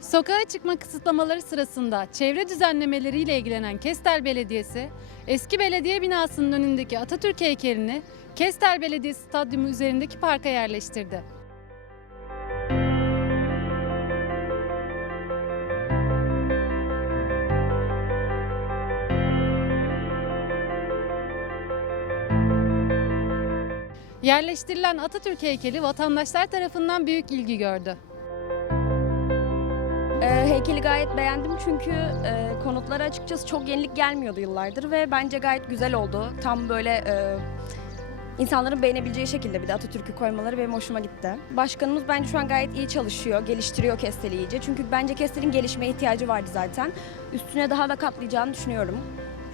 Sokağa çıkma kısıtlamaları sırasında çevre düzenlemeleriyle ilgilenen Kestel Belediyesi, eski belediye binasının önündeki Atatürk heykelini Kestel Belediyesi Stadyumu üzerindeki parka yerleştirdi. Yerleştirilen Atatürk heykeli vatandaşlar tarafından büyük ilgi gördü. Heykeli gayet beğendim çünkü e, konutlara açıkçası çok yenilik gelmiyordu yıllardır ve bence gayet güzel oldu. Tam böyle e, insanların beğenebileceği şekilde bir de Atatürk'ü koymaları benim hoşuma gitti. Başkanımız bence şu an gayet iyi çalışıyor, geliştiriyor Kestel'i iyice. Çünkü bence Kestel'in gelişmeye ihtiyacı vardı zaten. Üstüne daha da katlayacağını düşünüyorum.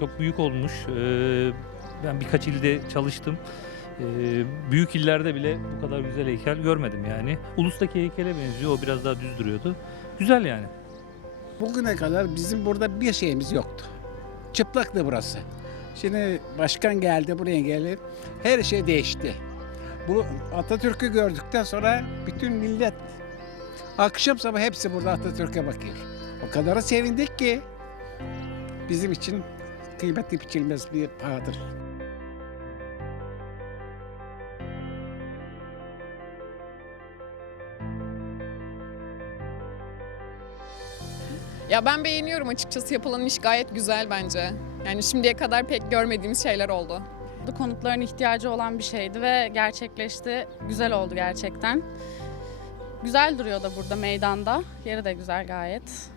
Çok büyük olmuş. Ee, Ben birkaç ilde çalıştım. Ee, Büyük illerde bile bu kadar güzel heykel görmedim yani. Ulus'taki heykele benziyor. O biraz daha düz duruyordu. Güzel yani. Bugüne kadar bizim burada bir şeyimiz yoktu. Çıplaktı burası. Şimdi başkan geldi buraya gelip her şey değişti. Bu Atatürk'ü gördükten sonra bütün millet akşam sabah hepsi burada Atatürk'e bakıyor. O kadar sevindik ki bizim için kıymetli biçilmez bir pahadır. Ya ben beğeniyorum açıkçası yapılan iş gayet güzel bence. Yani şimdiye kadar pek görmediğimiz şeyler oldu. Konutların ihtiyacı olan bir şeydi ve gerçekleşti. Güzel oldu gerçekten. Güzel duruyor da burada meydanda. Yeri de güzel gayet.